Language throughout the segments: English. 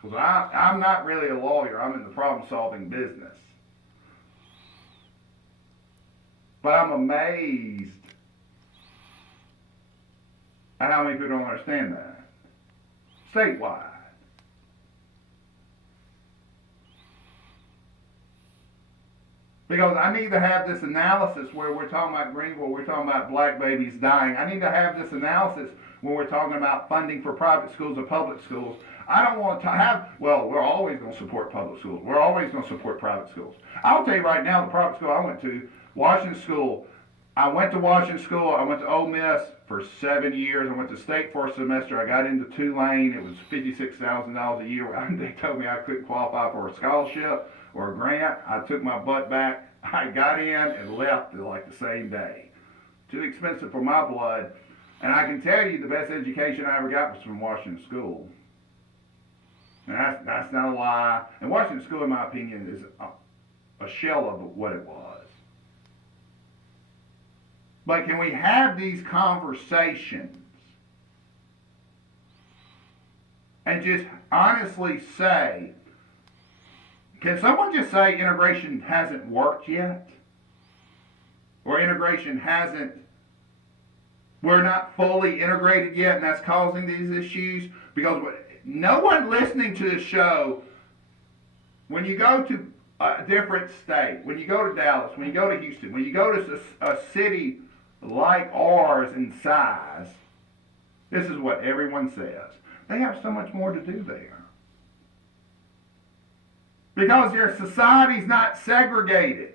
Because I'm not really a lawyer. I'm in the problem-solving business. But I'm amazed at how many people don't understand that. Statewide. Because I need to have this analysis where we're talking about Greenville, we're talking about black babies dying. I need to have this analysis when we're talking about funding for private schools or public schools. I don't want to have, well, we're always going to support public schools. We're always going to support private schools. I'll tell you right now, the private school I went to, Washington School, I went to Washington School, I went to Ole Miss for 7 years, I went to State for a semester, I got into Tulane, it was $56,000 a year. They told me I couldn't qualify for a scholarship or a grant. I took my butt back, I got in and left like the same day. Too expensive for my blood. And I can tell you the best education I ever got was from Washington School. And that's not a lie. And Washington School, in my opinion, is a shell of what it was. But can we have these conversations and just honestly say, can someone just say integration hasn't worked yet? Or integration hasn't, we're not fully integrated yet and that's causing these issues? Because no one listening to the show, when you go to a different state, when you go to Dallas, when you go to Houston, when you go to a city like ours in size, this is what everyone says. They have so much more to do there. Because their society's not segregated.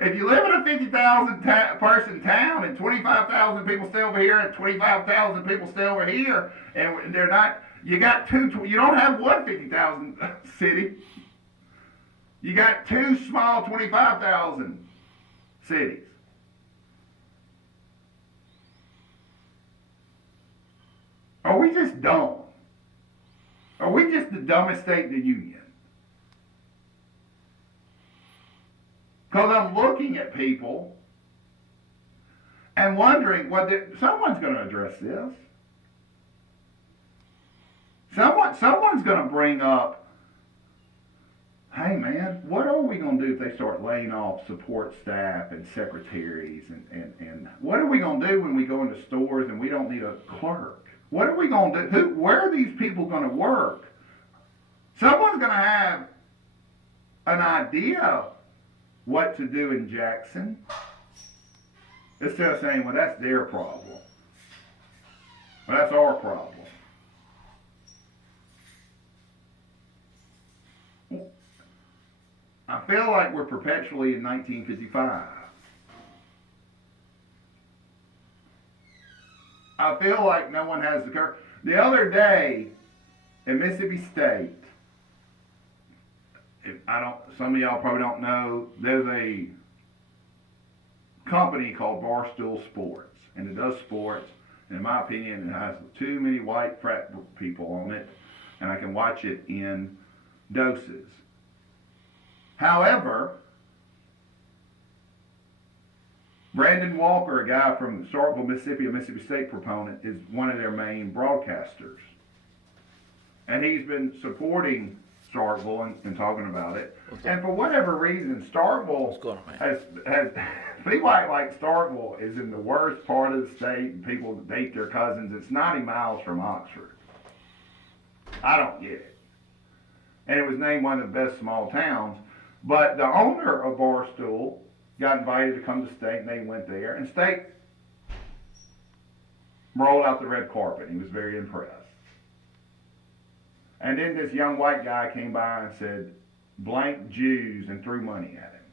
If you live in a 50,000 person town and 25,000 people stay over here and 25,000 people stay over here, and they're not, you got two, you don't have one 50,000 city. You got two small 25,000 cities. Are we just dumb? Are we just the dumbest state in the union? Because I'm looking at people and wondering whether someone's going to address this. Someone's going to bring up, hey man, what are we going to do if they start laying off support staff and secretaries and what are we going to do when we go into stores and we don't need a clerk? What are we going to do? Where are these people going to work? Someone's going to have an idea what to do in Jackson. Instead of saying, well, that's their problem. Well, that's our problem. I feel like we're perpetually in 1955. I feel like no one has the courage. The other day in Mississippi State, some of y'all probably don't know, there's a company called Barstool Sports, and it does sports. And in my opinion, it has too many white frat people on it, and I can watch it in doses. However, Brandon Walker, a guy from Starkville, Mississippi, a Mississippi State proponent, is one of their main broadcasters. And he's been supporting Starkville and talking about it. And for whatever reason, Starkville has people act like Starkville is in the worst part of the state and people date their cousins. It's 90 miles from Oxford. I don't get it. And it was named one of the best small towns. But the owner of Barstool got invited to come to State, and they went there. And State rolled out the red carpet. He was very impressed. And then this young white guy came by and said, blank Jews, and threw money at him.